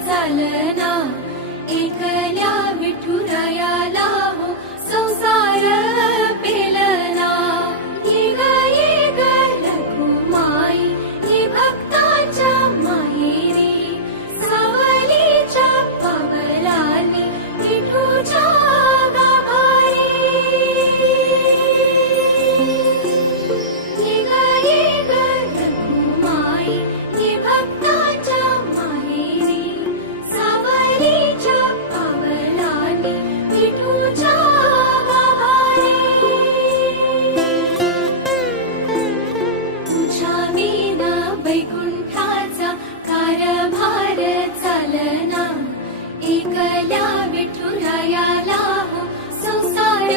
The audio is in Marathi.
चालना, एकल्या विठुरायाला हो संसार पेलना। ये ग रघुमाई ही भक्ताच्या माहेरी, सावलीच्या पावलांनी विठूच्या गाभारी। ये ग रघुमाई ही भक्ताच्या माहेरी, सावलीच्या पावलांनी विठूच्या गाभारी। तुझ्या विना वैकुंठाचा कारभार चालना, एकल्या विठुरायाला हो संसार